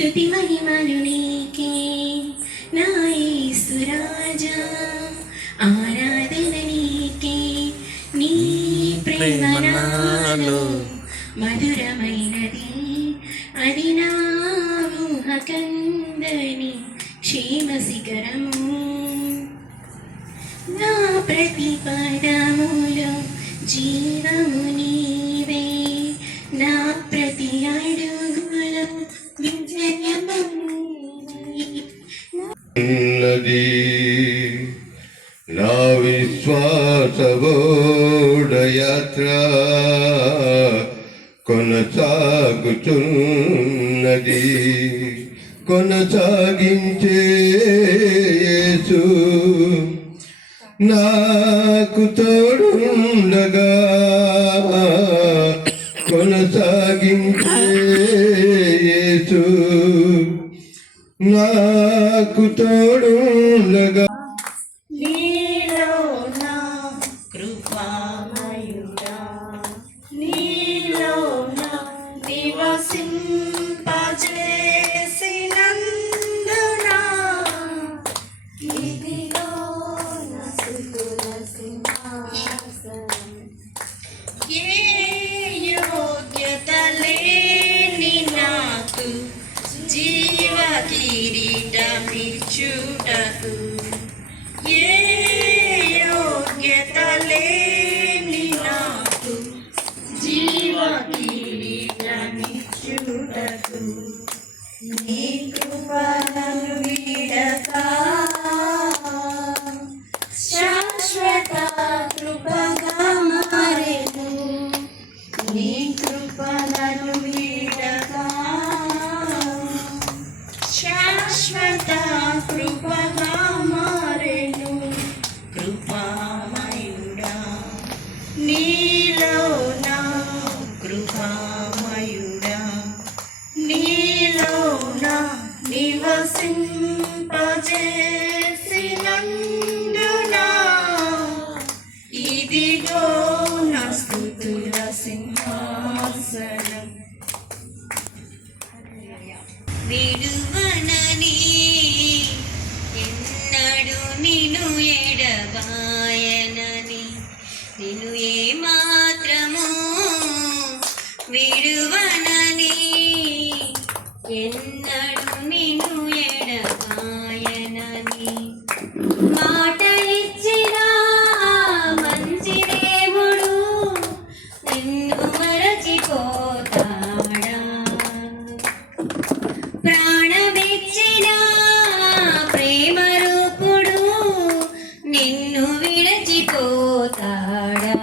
స్తుతి మహిమలు నీకే నా యేసురాజా, ఆరాధన నీకే, నీ ప్రేమ నాలో మధురమైనది, అది నా ఊహకందని క్షేమ శిఖరము. నా ప్రతి పదములో జీవము నీవే, నా ప్రతి అడుగులో విజయము నీవే. నా విశ్వాస యాత్ర కొనసాగుతున్నది, కొనసాగించే యేసు నాకు తోడుండగా, కొనసాగించే యేసు నాకు తోడుండగా. నీలో నా కృపామయుడా, నీలో నా నివసింపజేసినందునా, ఇదిగో నా స్తుతుల సింహాసనం. ఏ యోగ్యత లేని నాకు జీవ కిరీటమిచ్చుటకు, ఏ యోగ్యత లేని నాకు జీవ కిరీటమిచ్చుటకు, నీ కృపను విడక శాశ్వత కృపగా మారెను, నీ కృపను విడక శాశ్వత కృపగా మారెను. కృపామయుడా, నీలో నా కృపామయుడా, నీలో నా నివసింపజేసినందునా, ఇదిగో నా స్తుతుల సింహాసనం. విడువనని ఎన్నడు నిన్ను ఎడబాయనని, నిన్ను ఏమాత్రము విడువనని, ఎన్నడు నిన్ను ఎడబాయనని మాట ఇచ్చిన మంచి దేవుడు నిన్ను మరచిపోతాడా, ప్రాణమిచ్చిన ప్రేమ రూపుడు నిన్ను విడచిపోతాడా,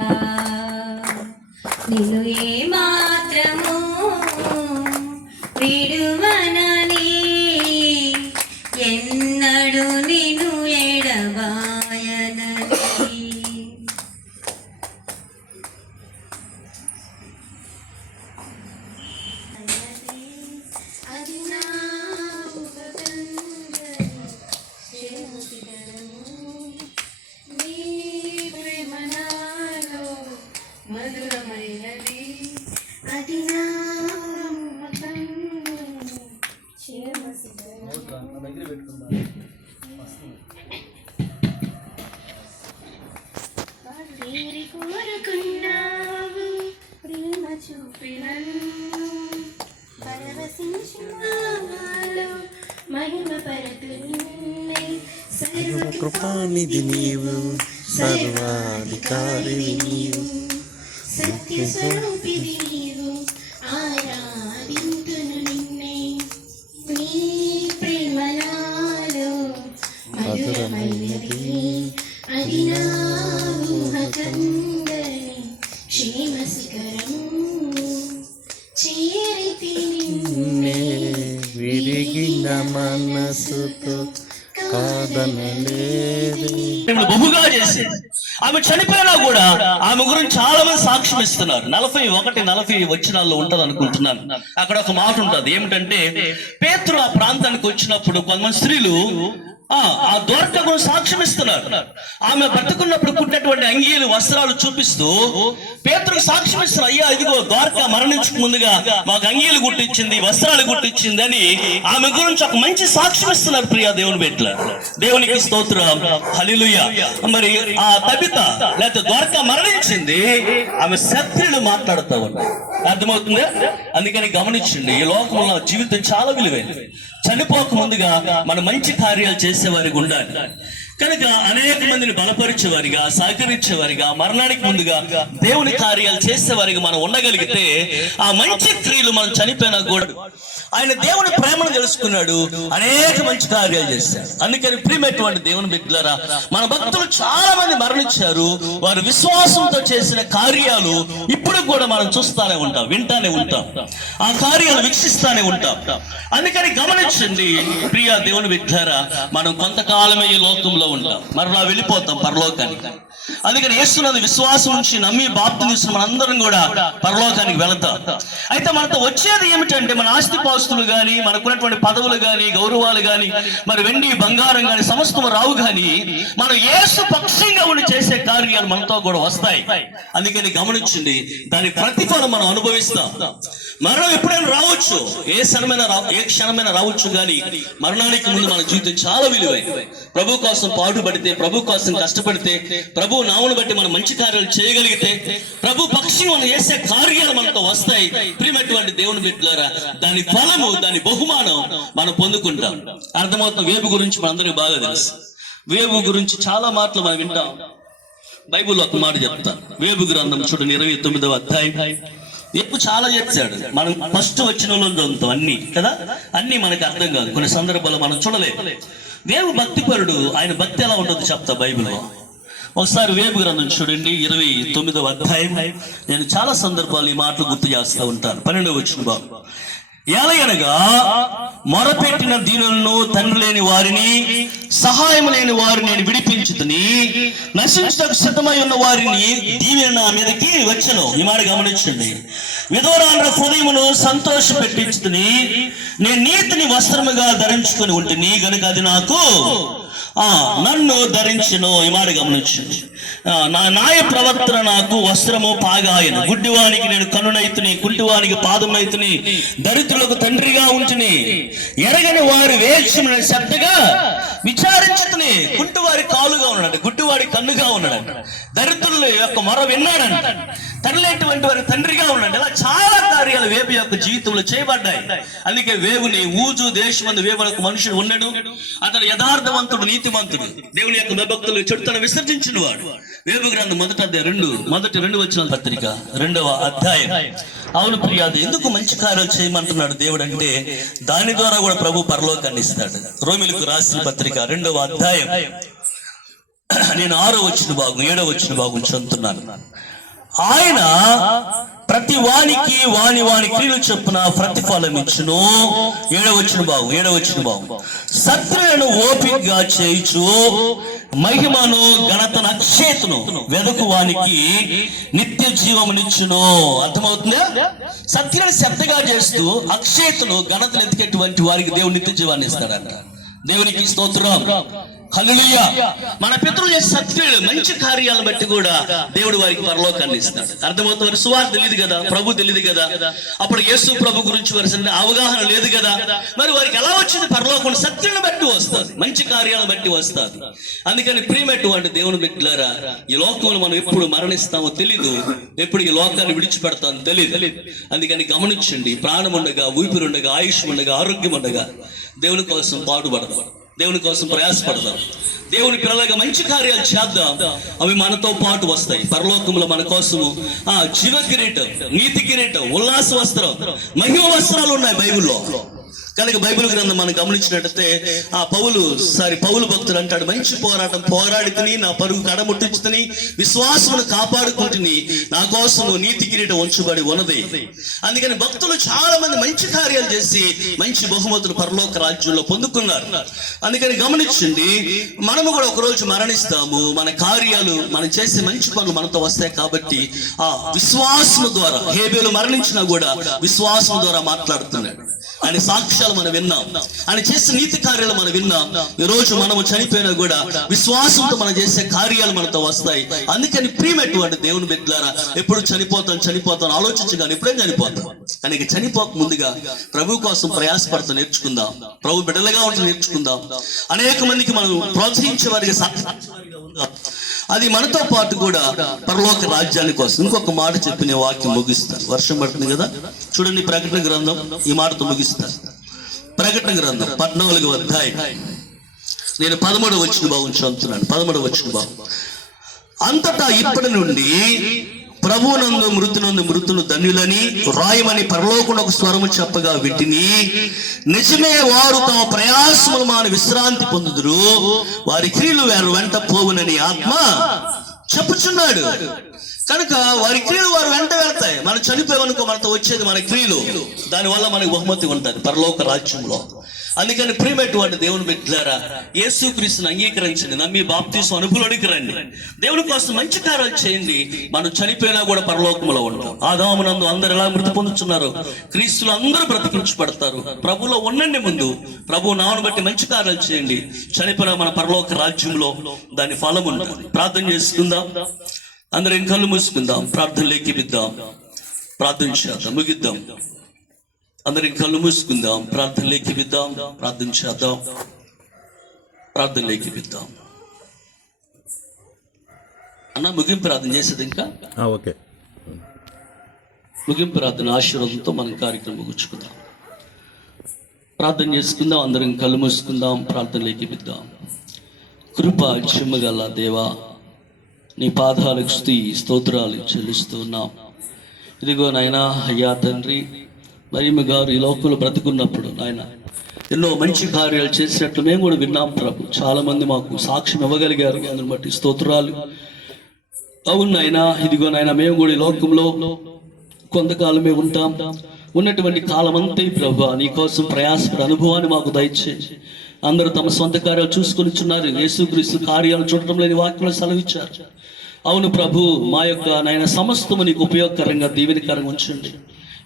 నిన్ను ఏమాత్రము విడువనని, ఎన్నడు నిన్ను ఎడబాయనని. అది నా నీ ప్రేమ నాలో మధురమైనది, అది నా క్షేమ శిఖరము. తీరి కోరుకున్నావు ప్రేమ చూపినను, పరవశించులో మహిమ పరతు నిన్నే, కృపానిధి నీవు, సర్వాధికారివి నీవు, సత్య స్వరూపివి నీవు, ఆరాధింతును నిన్నే, నీ ప్రేమ నాలో మధురమైనది, అది నా ఊహకందని క్షేమ శిఖరము. చేరితి నిన్నే విరిగిన మనసుతో కాదనలేదు. బహుగా చేసేది. ఆమె చనిపోయినా కూడా ఆమె గురించి చాలా మంది సాక్ష్యం ఇస్తున్నారు. 41-40 వచనాల్లో ఉంటది అనుకుంటున్నాను. అక్కడ ఒక మాట ఉంటది, ఏమిటంటే పేతురు ఆ ప్రాంతానికి వచ్చినప్పుడు కొంతమంది స్త్రీలు ఆ దోర్క కూడా సాక్ష్యం ఇస్తున్నారు. ఆమె బ్రతుకున్నప్పుడు కుట్టినటువంటి అంగీలు వస్త్రాలు చూపిస్తూ పేతురుకు సాక్ష్యం ఇస్తున్నారు. అయ్యా ఇదిగో ద్వారక మరణించక ముందుగా మాకు అంగీలు గుట్టించింది, వస్త్రాలు గుట్టించింది అని ఆమె గురించి ఒక మంచి సాక్ష్యం ఇస్తున్నారు. ప్రియా దేవుని బిడ్డల, దేవునికి స్తోత్రం, హల్లెలూయా. మరి ఆ తబిత లేకపోతే ద్వారక మరణించింది, ఆమె శత్రులు మాట్లాడుతూ ఉన్నారు. అర్థమవుతుందా? అందుకని గమనించండి, ఈ లోకంలో జీవితం చాలా విలువైనది. చనిపోక ముందుగా మన మంచి కార్యాలు చేసేవారికి ఉండాలి. కనుక అనేక మందిని బలపరిచేవారిగా, సహకరించేవారిగా, మరణానికి ముందుగా దేవుని కార్యాలు చేసేవారిగా మనం ఉండగలిగితే ఆ మంచి క్రియలు మనం చనిపోయినా కూడా ఆయన దేవుని ప్రేమను తెలుసుకున్నాడు, అనేక మంచి కార్యాలు చేశాడు. అందుకని ప్రియమైనటువంటి దేవుని బిడ్డలారా, మన భక్తులు చాలా మంది మరణించారు. వారు విశ్వాసంతో చేసిన కార్యాలు ఇప్పుడు కూడా మనం చూస్తానే ఉంటాం, వింటానే ఉంటాం, ఆ కార్యాలు వీక్షిస్తానే ఉంటాం. అందుకని గమనించండి ప్రియ దేవుని బిడ్డలారా, మనం కొంతకాలమే ఈ లోకంలో ఉంటాం, మరలా వెళ్ళిపోతాం పరలోకానికి. అందుకని యేసునందు విశ్వాసం నుంచి నమ్మి బాప్తిని తీసుకున్న మనందరం కూడా పరలోకానికి వెళతాం. అయితే మనతో వచ్చేది ఏమిటంటే మన ఆస్తిపాస్తులు గాని, మనకున్నటువంటి పదవులు గాని, గౌరవాలు గాని, మరి వెండి బంగారం గాని సమస్తము రావు గాని, మనం యేసు పక్షంగా ఉండి చేసే కార్యాలు మనతో కూడా వస్తాయి. అందుకని గమనించండి, దాని ప్రతిఫలం మనం అనుభవిస్తాం. మరణం ఎప్పుడైనా రావచ్చు, ఏ క్షణమైనా రావచ్చు, కానీ మరణానికి ముందు మన జీవితం చాలా విలువైనది. ప్రభు కోసం పాటుపడితే, ప్రభు కోసం కష్టపడితే, ప్రభు నామను బట్టి మనం మంచి కార్యాలు చేయగలిగితే, ప్రభు పక్షం మనం చేసే కార్యాలు మనతో వస్తాయి. ప్రియమైనటువంటి దేవుని బిడ్డలారా, దాని ఫలము, దాని బహుమానం మనం పొందుకుంటాం. అర్థమవుతున్న వేబు గురించి మనందరికీ బాగా తెలుసు. వేబు గురించి చాలా మాటలు మనం వింటాం. బైబిల్లో ఒక మాట చెప్తాను. వేబు గ్రంథం చూడండి 29వ అధ్యాయం. ఎప్పుడు చాలా చేశాడు. మనం ఫస్ట్ వచ్చిన వాళ్ళు చదువుతాం అన్ని కదా, అన్ని మనకి అర్థం కాదు, కొన్ని సందర్భాల్లో మనం చూడలేము. వేబు భక్తిపరుడు, ఆయన భక్తి ఎలా ఉంటుందో చెప్తా బైబిల్లో. ఒకసారి వేబు గ్రంథం చూడండి 29వ అధ్యాయం. నేను చాలా సందర్భాలు ఈ మాటలు గుర్తు చేస్తూ ఉంటాను. 12వ వచనం, ఎలాగనగా మొరపెట్టిన దీనులను, తండ్రి లేని వారిని, సహాయం లేని వారిని నేను విడిపించుతుని, నశించడానికి సిద్ధమై ఉన్న వారిని దీవెన నా మీదకి వచ్చను. ఈ మాట గమనించండి. విధవరాండ్ర హృదయమును సంతోష పెట్టించుతుని, నేను నీతిని వస్త్రముగా ధరించుకొని ఉంటుని గనుక అది నాకు నన్ను ధరించును. ఈ మాట గమనించండి. నా న్యాయ ప్రవర్తన నాకు వస్త్రము పాగాయను. గుడ్డివానికి నేను కన్నునైతుని, కుంటివానికి పాదమునైతుని, దరిద్రులకు తండ్రిగా ఉంటుని, ఎరగని వారి వేక్షమున శ్రద్ధగా విచారించుతుని. కుంటివారి కాలుగా ఉన్నాడు, గుడ్డివాడి కన్నుగా ఉన్నాడు, దరిద్రుల యొక్క మొర విన్నాడంట, తరలేటువంటి వారి తండ్రిగా ఉన్నాడు. ఇలా చాలా కార్యాలు వేబు యొక్క జీవితంలో చేయబడ్డాయి. అందుకే వేబుని ఊజు దేశమందు వేబులకు మనుషుడు ఉన్నాడు. అతడు యథార్థవంతుడు, నీతిమంతుడు, దేవుని యొక్క భక్తులు చెడుతను విసర్జించిన వాడు. వేబు గ్రంథం మొదటి రెండు వచనాల పత్రిక 2వ అధ్యాయం. అవును ప్రియాది, ఎందుకు మంచి కార్యాలు చేయమంటున్నాడు దేవుడు అంటే, దాని ద్వారా కూడా ప్రభు పరలోకాన్ని ఇస్తాడు. రోమిలకు రాసిన పత్రిక 2వ అధ్యాయం. నేను 6వ వచన భాగం 7వ వచన భాగం చదువుతున్నాను. ఆయన ప్రతి వానికి వాని క్రియలు చొప్పున ప్రతిఫలం ఇచ్చును. 7వ వచన భాగం. శత్రులను ఓపికగా చేయుచు మహిమను, ఘనతను, అక్షేతను వెదకు వానికి నిత్య జీవమునిచ్చును. అర్థమవుతుందా? సత్యాన్ని శ్రద్ధగా చేస్తూ అక్షేతను, ఘనతను ఎత్తికేటువంటి వారికి దేవుడు నిత్య జీవాన్ని ఇస్తాడంట. దేవునికి స్తోత్రం, హల్లెలూయా. మన పితరులు చేసే సత్క్రియలు, మంచి కార్యాలను బట్టి కూడా దేవుడు వారికి పరలోకాన్ని ఇస్తాడు. అర్థమవుతుంది. వారి సువార్త తెలియదు కదా, ప్రభు తెలియదు కదా, అప్పుడు యేసు ప్రభు గురించి వారి అవగాహన లేదు కదా, మరి వారికి ఎలా వచ్చింది పరలోకం? సత్యాన్ని బట్టి వస్తుంది, మంచి కార్యాలను బట్టి వస్తుంది. అందుకని ప్రియమైనటువంటి దేవుని బిడ్డలారా, ఈ లోకంలో మనం ఎప్పుడు మరణిస్తామో తెలీదు, ఎప్పుడు ఈ లోకాన్ని విడిచిపెడతామో తెలియదు. అందుకని గమనించండి, ప్రాణం ఉండగా, ఊపిరుండగా, ఆయుష్ ఉండగా, ఆరోగ్యం ఉండగా దేవుని కోసం పాటుపడదాం, దేవుని కోసం ప్రయాసపడదాం, దేవుని పిల్లలుగా మంచి కార్యాలు చేద్దాం. అవి మనతో పాటు వస్తాయి. పరలోకంలో మన కోసము జీవ కిరీటం, నీతి కిరీటం, ఉల్లాస వస్త్రం, మహిమ వస్త్రాలు ఉన్నాయి బైబిల్లో. కనుక బైబిల్ గ్రంథం మనం గమనించినట్టయితే పౌలు భక్తుడు అంటాడు, మంచి పోరాటం పోరాడుతుని, నా పరుగు కడముట్టించుతుని, విశ్వాసమును కాపాడుకుంటుని, నా కోసము నీతి కిరీటం ఉంచబడి ఉన్నది. అందుకని భక్తులు చాలా మంది మంచి కార్యాలు చేసి మంచి బహుమతులు పరలోక రాజ్యంలో పొందుకున్నారు. అందుకని గమనించండి, మనము కూడా ఒకరోజు మరణిస్తాము. మన కార్యాలు, మనం చేసే మంచి పనులు మనతో వస్తాయి. కాబట్టి ఆ విశ్వాసము ద్వారా, హేబేలు మరణించినా కూడా విశ్వాసం ద్వారా మాట్లాడుతున్నాడు. ఆయన సాక్ష్యాలు మనం విన్నాం, ఆయన చేసిన నీతి కార్యాలు మనం విన్నాం. ఈ రోజు మనము చనిపోయినా కూడా విశ్వాసంతో మనం చేసే కార్యాలు మనతో వస్తాయి. అందుకని ప్రియమైనటువంటి దేవుని బిడ్డలారా, ఎప్పుడు చనిపోతాను ఆలోచించగానే ఎప్పుడేం చనిపోతాం. కానీ ఇక చనిపోక ముందుగా ప్రభు కోసం ప్రయాసపడతా నేర్చుకుందాం, ప్రభు బిడ్డలుగా ఉంటే నేర్చుకుందాం, అనేక మందికి మనం ప్రోత్సహించే వారికి సాక్షిగా ఉందాం. అది మనతో పాటు కూడా పరలోక రాజ్యాన్ని కోసం. ఇంకొక మాట చెప్పి నేను వాక్యం ముగిస్తాను. వర్షం పడుతుంది కదా, చూడండి ప్రకటన గ్రంథం, ఈ మాటతో ముగిస్తాను. ప్రకటన గ్రంథం 14వ అధ్యాయం, నేను 13వ వచనం బాగుంచి చదువుతున్నాను. 13వ వచనం బాగు. అంతటా ఇప్పటి నుండి ప్రభువునందు మృతును ధన్యులని రాయమని పరలోకం ఒక స్వరము చెప్పగా వింటిని. నిజమే, వారు తమ ప్రయాసములు మాని విశ్రాంతి పొందుదురు, వారి క్రియలు వారు వెంట పోవునని ఆత్మ చెప్పుచున్నాడు. కనుక వారి క్రియలు వారు వెంట వెళ్తాయి. మనం చనిపోయామనుకో మనతో వచ్చేది మన క్రియలు, దానివల్ల మనకి బహుమతి ఉంటుంది పరలోక రాజ్యంలో. అందుకని ప్రియమైనటువంటి దేవుని బిడ్డలారా, యేసుక్రీస్తుని అంగీకరించండి, నమ్మి బాప్తీసం అనుభవంలోనికి రండి, దేవుని కోసం మంచి కార్యాలు చేయండి. మనం చనిపోయినా కూడా పరలోకంలో ఉంటాం. ఆదామునందు అందరు ఎలా మృతి పొందుతున్నారు, క్రీస్తులు అందరూ బ్రతికించబడతారు. ప్రభులో ఉండండి, ముందు ప్రభు నామను బట్టి మంచి కార్యాలు చేయండి. చనిపోయినా మన పరలోక రాజ్యంలో దాని ఫలం ఉంటుంది. ప్రార్థన చేసుకుందాం, అందరం కళ్ళు మూసుకుందాం, ప్రార్థనలోకి బిద్దాం, ప్రార్థన చేద్దాం, ముగిద్దాం. అందరం కళ్ళు మూసుకుందాం, ప్రార్థనలోకి బిద్దాం, ప్రార్థన చేద్దాం, ప్రార్థనలోకి బిద్దాం. అన్న ముగింపు ప్రార్థన చేసేది ఇంకా ఓకే. ముగింపు ప్రార్థన ఆశీర్వాదంతో మనం కార్యక్రమం ముగించుకుందాం. ప్రార్థన చేసుకుందాం, అందరం కళ్ళు మూసుకుందాం, ప్రార్థనలోకి బిద్దాం. కృప చిమ్మగల దేవా, నీ పాదాలకు స్తోత్రాలు చెల్లిస్తున్నాం. ఇదిగో నాయనా, అయ్యా తండ్రి, మరియమ్మ గారు ఈ లోకంలో బ్రతుకున్నప్పుడు నాయన ఎన్నో మంచి కార్యాలు చేసినట్లు మేము కూడా విన్నాం ప్రభు. చాలా మంది మాకు సాక్ష్యం ఇవ్వగలిగారు, అందుని బట్టి స్తోత్రాలు. అవును నాయన, ఇదిగో నాయన, మేము కూడా ఈ లోకంలో కొంతకాలమే ఉంటాం. ఉన్నటువంటి కాలం అంతే ప్రభు నీకోసం ప్రయాసపడే అనుభవాన్ని మాకు దయచేసి. అందరూ తమ సొంత కార్యాలు చూసుకొనిచున్నారు, యేసుక్రీస్తు కార్యాలు చూడటం లేని వాక్యంలో సెలవిచ్చారు. అవును ప్రభు, మా యొక్క నాయన సమస్తము నీకు ఉపయోగకరంగా దీవెనకరంగా ఉంచండి.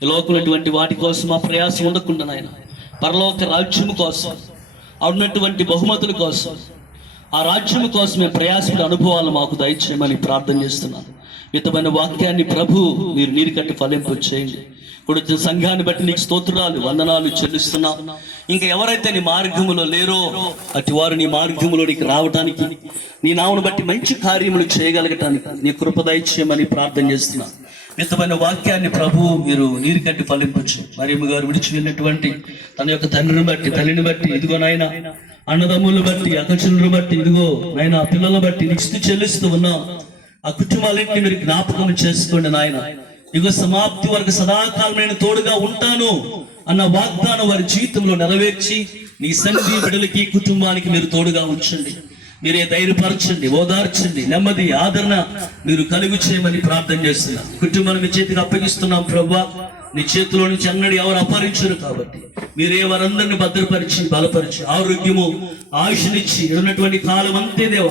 ఈ లోకమైనటువంటి వాటి కోసం మా ప్రయాసం ఉండకుండా నాయన పరలోక రాజ్యము కోసం, ఉన్నటువంటి బహుమతుల కోసం, ఆ రాజ్యము కోసం మేము ప్రయాసపడే అనుభవాలు మాకు దయచేయమని ప్రార్థన చేస్తున్నాను. యుతమైన వాక్యాన్ని ప్రభు మీరు నీరు కట్టి ఫలింపు చేయండి. ఇప్పుడు సంఘాన్ని బట్టి నీకు స్తోత్రాలు, వందనాలు చెల్లిస్తున్నాం. ఇంకా ఎవరైతే నీ మార్గములో లేరో అటు వారు నీ మార్గములోనికి రావడానికి, నీ నామను బట్టి మంచి కార్యములు చేయగలగటానికి నీ కృప దయచేయమని ప్రార్థన చేస్తున్నాను. యుతమైన వాక్యాన్ని ప్రభు మీరు నీరు కట్టి ఫలింపచ్చు. మరియమ్మ గారు విడిచి వెళ్ళినటువంటి తన యొక్క తండ్రిని బట్టి, తల్లిని బట్టి, ఇదిగో నాయన అన్నదమ్ములను బట్టి, అక్కచెల్లులను బట్టి, ఇదిగో నాయన పిల్లలను బట్టి నీకు స్తుతి చెల్లిస్తూ ఉన్నాం. ఆ కుటుంబాలన్నింటినీ మీరు జ్ఞాపకం చేసుకోండి నాయన. యుగ సమాప్తి వరకు సదాకాలం నేను తోడుగా ఉంటాను అన్న వాగ్దానం వారి జీవితంలో నెరవేర్చి నీ సన్నిధి బిడ్డలకి, కుటుంబానికి మీరు తోడుగా ఉంచండి. మీరే ధైర్యపరచండి, ఓదార్చండి, నెమ్మది ఆదరణ మీరు కలుగు చేయమని ప్రార్థన చేస్తున్నాం. కుటుంబాన్ని మీ చేతికి అప్పగిస్తున్నాం ప్రభువా. నీ చేతిలో నుంచి అన్నడి ఎవరు అపహరించరు కాబట్టి మీరే వారందరిని భద్రపరిచి, బలపరిచి, ఆరోగ్యము ఆయుష్నిచ్చి ఉన్నటువంటి కాలం అంతే దేవ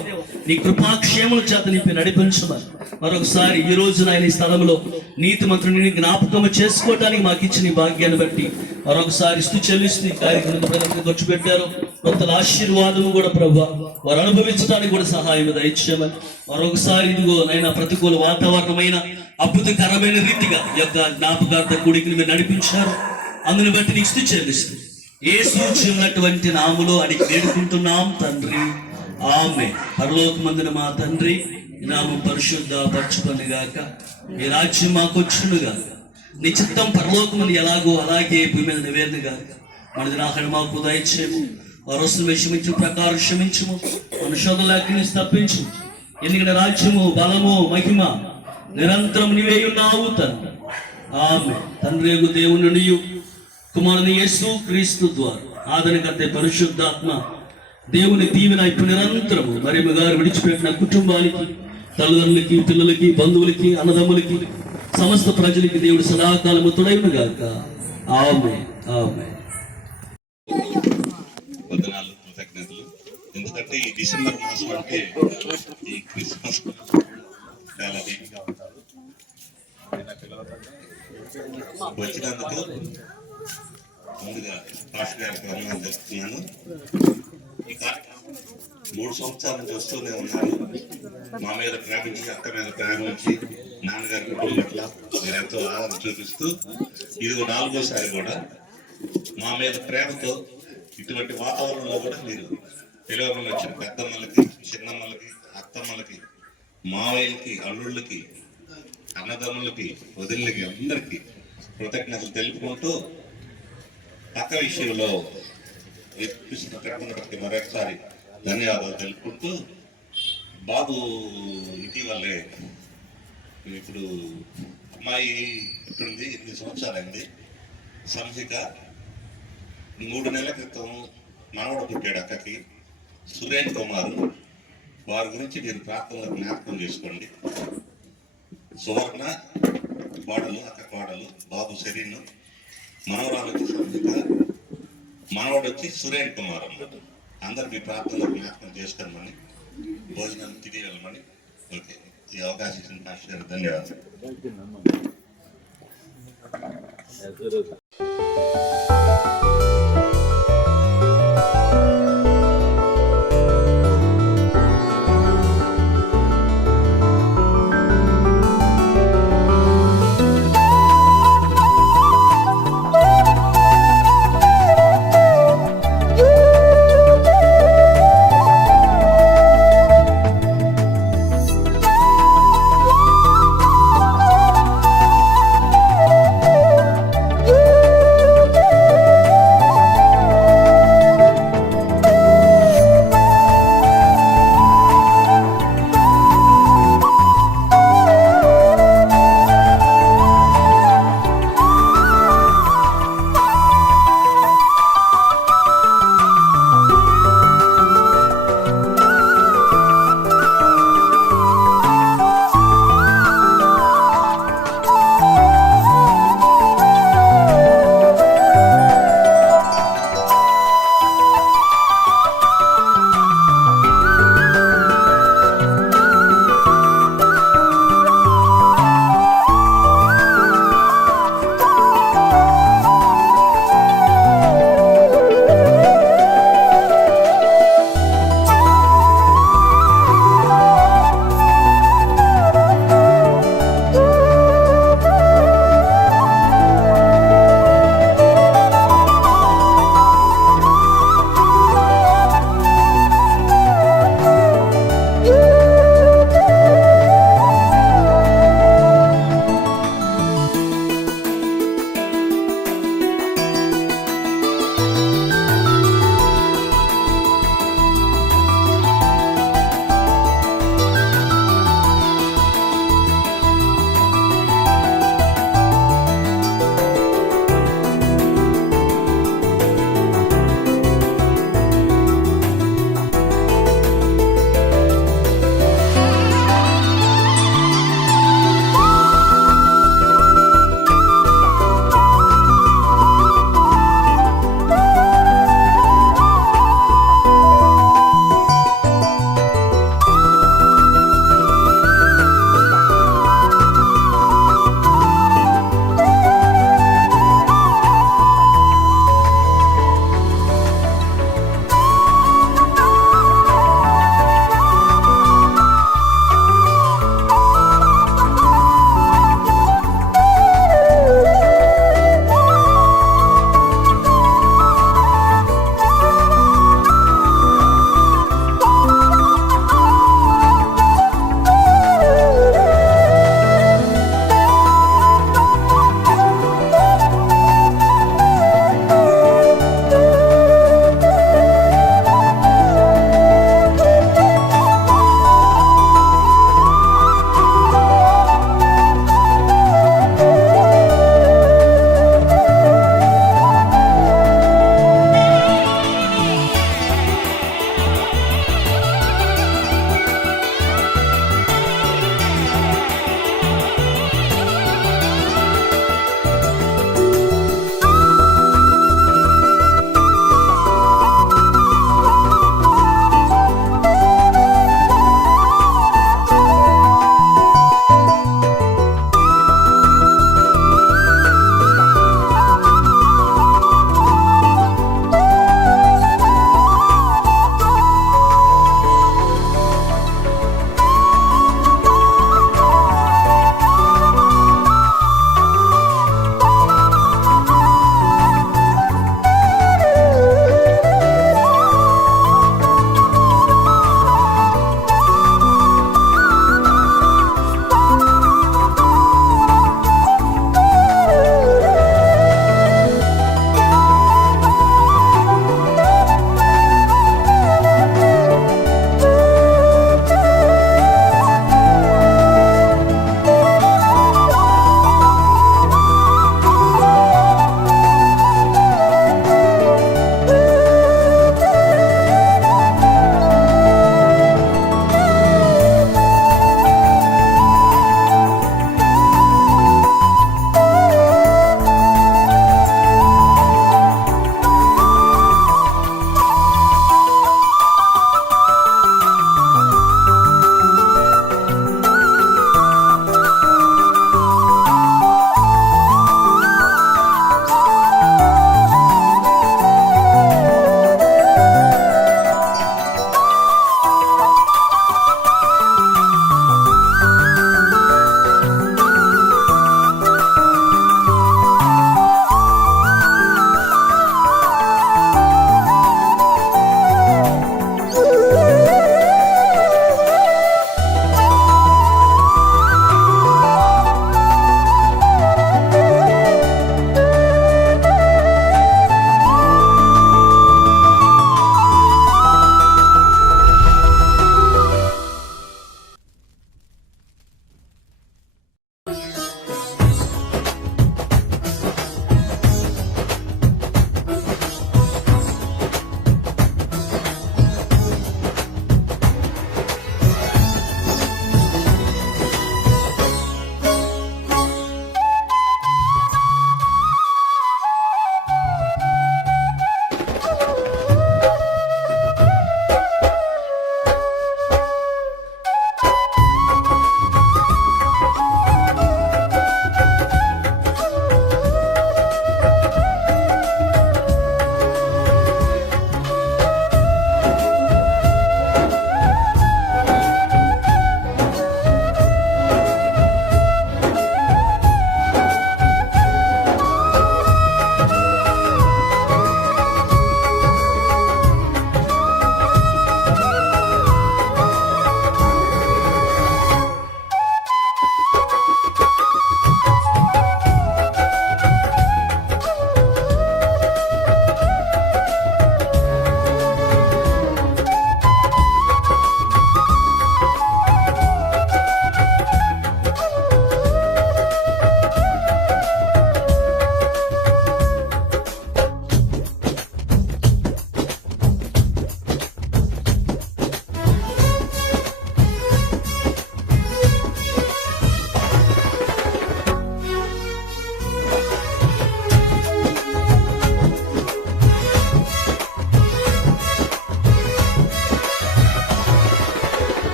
నీ కృపాక్షేముల చేత నింపి నడిపించమని మరొకసారి ఈ రోజు ఆయన ఈ స్థలంలో నీతి మంత్రుని జ్ఞాపకం చేసుకోవడానికి మాకు ఇచ్చిన ఈ భాగ్యాన్ని బట్టి మరొకసారి స్తుతి చెల్లిస్తూ ఈ కార్యక్రమం ఖర్చు పెట్టారు. కొంత ఆశీర్వాదము కూడా ప్రభు వారు అనుభవించడానికి కూడా సహాయం దయచేయమని మరొకసారి ఇదిగో నైనా ప్రతికూల వాతావరణమైన అద్భుతకరమైన రీతిగా ఈ యొక్క జ్ఞాపకార్థ కూడికని మీరు నడిపించారు. అందుని బట్టి నీకు స్తుతి చెల్లిస్తూ యేసు ఉన్నటువంటి నామములో అడిగి వేడుకుంటున్నాం తండ్రి, ఆమేన్. పరలోకమందున మా తండ్రి, నీ నామం పరిశుద్ధ పరచుకొని గాక, నీ రాజ్యం మాకు వచ్చును గాక, నీ చిత్తం పరలోకమందు ఎలాగో అలాగే భూమి మీద నెరవేరును గాక. మన దినాహారం మాకు దయచేయము, వరసలు క్షమించు ప్రకారం క్షమించుము, మన శోధనలకి తప్పించు. ఎందుకంటే రాజ్యము, బలము, మహిమ నిరంతరం నీవే ఉన్నావు తండ్రి. ఆమేన్. తండ్రి దేవుని కుమారుని యేసు క్రీస్తు ద్వారా ఆదరణకర్త పరిశుద్ధాత్మ దేవుని దీవెన ఇప్పుడు నిరంతరము మరియమ్మ గారు విడిచిపెట్టిన కుటుంబానికి, తల్లిదండ్రులకి, పిల్లలకి, బంధువులకి, అన్నదమ్ములకి, సమస్త ప్రజలకి దేవుడు సదాకాలము తోడైన గాక. ఆమేన్. ఆమేన్. వందనాలు, కృతజ్ఞతలు. ఎందుకంటే ఈ డిసెంబర్ మాసం అంటే ఈ క్రిస్మస్ చాలా దీనిగా ఉంటారు. వచ్చినందుకు ముందుగా పాష గారికి వందనాలు చెప్తున్నాను. ఈ కార్యక్రమం 3 సంవత్సరాల నుంచి వస్తూనే ఉన్నారు. మా మీద ప్రేమించి, అక్క మీద ప్రేమించి, నాన్నగారి కుటుంబం పట్ల మీరు ఎంతో ఆదరణ చూపిస్తూ ఇది 4వ సారి కూడా మా మీద ప్రేమతో ఇటువంటి వాతావరణంలో కూడా మీరు పిలవమని వచ్చిన పెద్దమ్మలకి, చిన్నమ్మలకి, అత్తమ్మలకి, మావయ్యలకి, అల్లుళ్ళకి, అన్నదమ్ములకి, వదిళ్ళకి అందరికీ కృతజ్ఞతలు తెలుపుకుంటూ అక్క విషయంలో ఇప్పిస్తున్న ప్రేమను బట్టి మరొకసారి ధన్యవాదాలు తెలుపుకుంటూ బాబు ఇటీవలే ఇప్పుడు అమ్మాయి ఇప్పుడుంది 8 సంవత్సరాలైంది. సంహిక 3 నెలల క్రితం మనవడు పుట్టాడు అక్కకి, సురేష్ కుమార్. వారి గురించి మీరు ప్రార్థనలో జ్ఞాపకం చేసుకోండి. సువర్ణ కోడలు, అక్క కోడలు, బాబు శరీను, మనవరాలు వచ్చి సంహిక, మనవడు వచ్చి సురేష్ కుమార్ అన్నమాట. అందరు మీ ప్రార్థనలో జ్ఞాపకం చేసుకోమని, భోజనం తిరిగి వెళ్ళమని. ఓకే, ఈ అవకాశం ఇచ్చిన ధన్యవాదాలు.